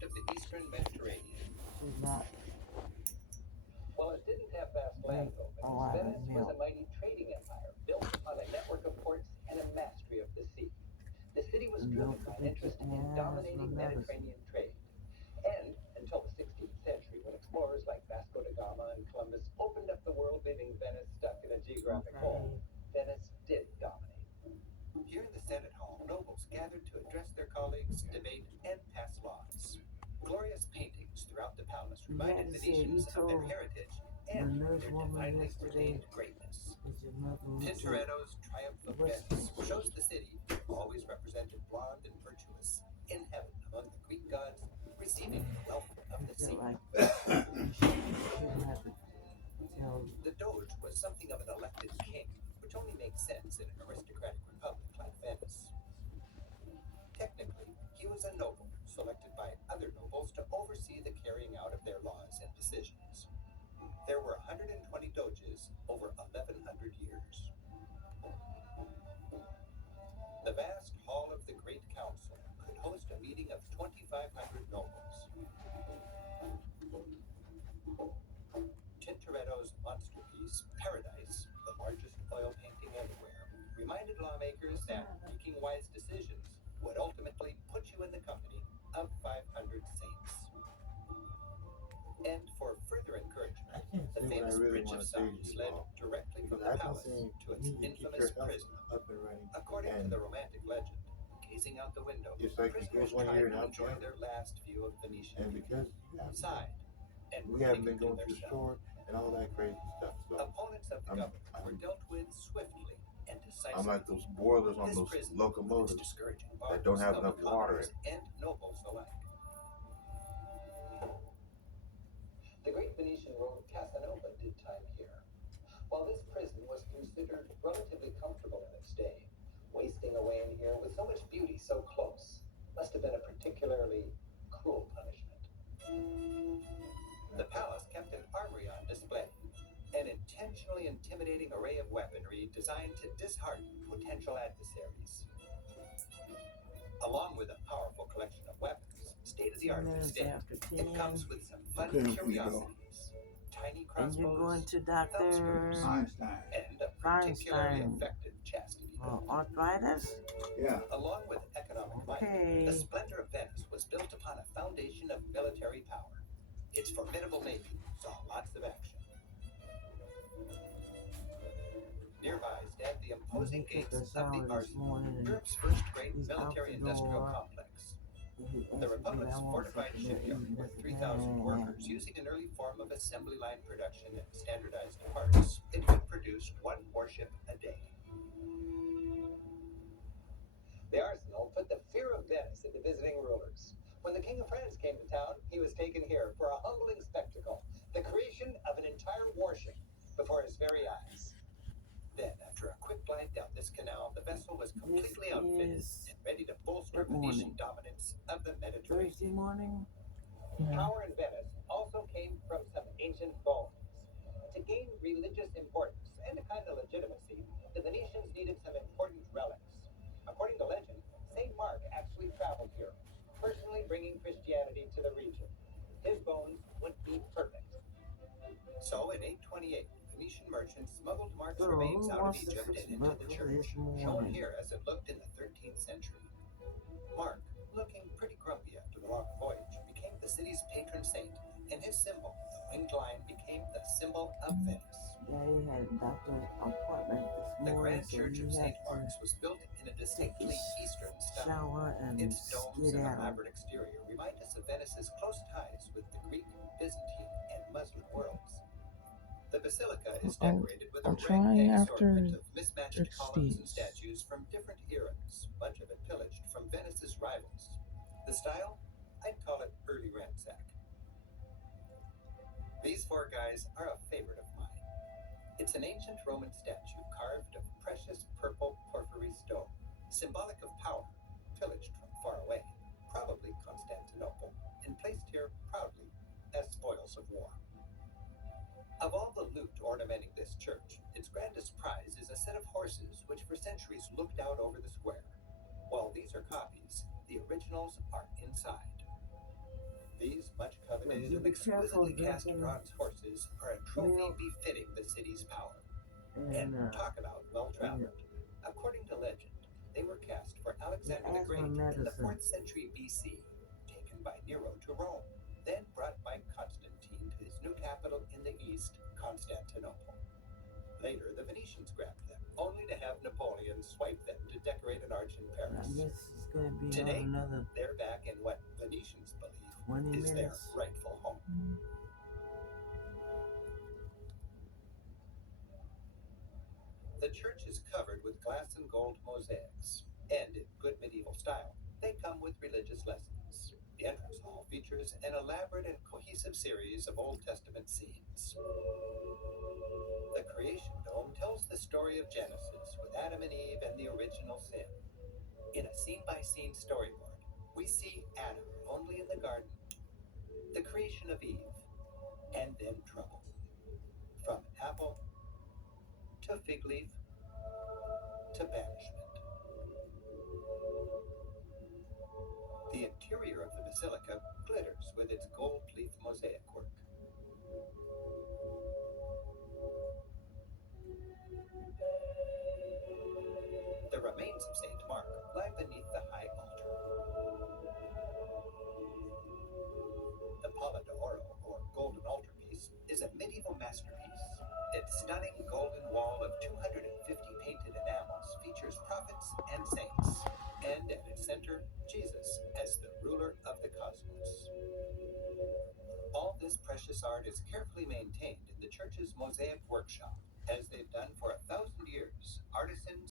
coast of the eastern Mediterranean. Should not While it didn't have vast drink land a holdings, lot of Venice was a milk. mighty trading empire built upon a network of ports and a mastery of the sea. The city was The milk driven by of an the interest chicken in is my dominating medicine. Mediterranean trade. And until the 16th century, when explorers like Vasco da Gama and Columbus opened up the world, leaving Venice stuck in a geographic hole, Okay. Venice did dominate. Here in the Senate Hall, nobles gathered to address their colleagues, debate, and pass laws. Glorious paintings throughout the palace You reminded had to say it. You Venetians of their told heritage the and nurse their woman divinely yesterday ordained greatness. that your mother went to Tintoretto's Triumph of what's Venice shows the city, always represented blonde and virtuous, in heaven among the Greek gods, receiving the wealth of you the feel sea. like you shouldn't have to tell. The Doge was something of an elected king, which only makes sense in an aristocratic republic like Venice. Technically, he was a noble, selected by other nobles to oversee the carrying out of their laws and decisions. There were 120 Doges over 1,100 years. The vast hall of the Great Council could host a meeting of 2,500 nobles. Tintoretto's masterpiece, Paradise, the largest oil painting anywhere, reminded lawmakers that making wise decisions would ultimately put you in the company of 500 saints. And for further I encouragement, can't the say what I famous really Bridge want of to say to Sighs you, led Paul. directly from Because the I've been palace saying to its you need to keep infamous your health prison. up and running. According to And the romantic legend, gazing out the window, it's like it prisoners goes 1 tried year to and out the enjoy other. their last view of Venetian And beauty, because sighed, and we haven't been retreated to going their to the cell. store and all that crazy stuff. So Opponents of the government were dealt with swiftly and I'm decisively. like those boilers on This those prison, with its locomotives discouraging that don't bars, have held enough water commoners in. and nobles alike. The great Venetian rogue Casanova did time here. While this prison was considered relatively comfortable in its day, wasting away in here with so much beauty so close must have been a particularly cruel punishment. The palace kept an armory on display, an intentionally intimidating array of weaponry designed to dishearten potential adversaries. Along with a powerful collection of weapons, 2 state-of-the-art for minutes state, after it 10, comes with some fun Okay, I'm free to go. curiosities. Tiny and you're going crossbows, to Phelps Dr. screws, Einstein. and a particularly Feinstein effective chastity belt. arthritis. Yeah. Along with economic might, the Okay. splendor of Venice was built upon a foundation of military power. Its formidable navy saw lots of action. Nearby stand the imposing He took gates a of the shower this Arsenal, morning and Europe's first great he's out the military-industrial door. complex. He asked The me if Republic's I want fortified something to shipyard eat. with I 3,000 said, workers using an early form of assembly line production and standardized parts, it could produce one warship a day. The arsenal put the fear of Venice into visiting rulers. When the King of France came to town, he was taken here for a humbling spectacle, the creation of an entire warship before his very eyes. Then, after a quick glide down this canal, the vessel was this completely outfitted is and ready to bolster good Venetian morning. dominance of the Mediterranean. Thursday morning. Power in Venice also came from some ancient bones. To gain religious importance and a kind of legitimacy, the Venetians needed some important relics. According to legend, St. Mark actually traveled here, personally bringing Christianity to the region. His bones would be perfect. So in 828, Venetian merchants smuggled Mark's So remains who out of wants to Egypt fix and into the breakfast church, this shown morning? here as it looked in the 13th century. Mark, looking pretty grumpy after the long voyage, became the city's patron saint, and his symbol, the winged lion, became the symbol of Venice. Daddy had a doctor's appointment this The morning, Grand so Church he of had St. to Mark's was built in a take distinctly his Eastern style. shower and Its domes and skedaddle. elaborate exterior remind us of Venice's close ties with the Greek, Byzantine, and Muslim worlds. The basilica is decorated with a ragtag assortment of mismatched columns and statues from different eras, much of it pillaged from Venice's rivals. The style? I'd call it early ransack. These four guys are a favorite of mine. It's an ancient Roman statue carved of precious purple porphyry stone, symbolic of power, pillaged from far away, probably Constantinople, and placed here proudly as spoils of war. Of all the loot ornamenting this church, its grandest prize is a set of horses which for centuries looked out over the square. While these are copies, the originals are inside. pyramid of be careful exquisitely cast drinking bronze horses are a trophy milk befitting the city's power. and And talk about well-traveled. According to legend, they were cast for Alexander the asthma Great in the medicine. 4th century BC, taken by Nero to Rome, then brought by Constantine to his new capital in the east, Constantinople. Later, the Venetians grabbed them, only to have Napoleon swipe them to decorate an arch in I Paris. guess it's gonna be Today, on another they're back in what Venetians 20 believe is their minutes. rightful home. The church is covered with glass and gold mosaics, and in good medieval style, they come with religious lessons. The entrance hall features an elaborate and cohesive series of Old Testament scenes. The creation dome tells the story of Genesis with Adam and Eve and the original sin. In a scene-by-scene storyboard, we see Adam only in the garden, the creation of Eve, and then trouble. From apple to fig leaf to banishment. The interior of the basilica glitters with its gold leaf mosaic work. The remains of St. Mark lie beneath the high altar. The Pala d'Oro, or golden altarpiece, is a medieval masterpiece. Its stunning golden wall of 250 painted enamels features prophets and saints, and at its center, Jesus as the ruler of the cosmos. All this precious art is carefully maintained in the church's mosaic workshop. As they've done for 1,000 years, artisans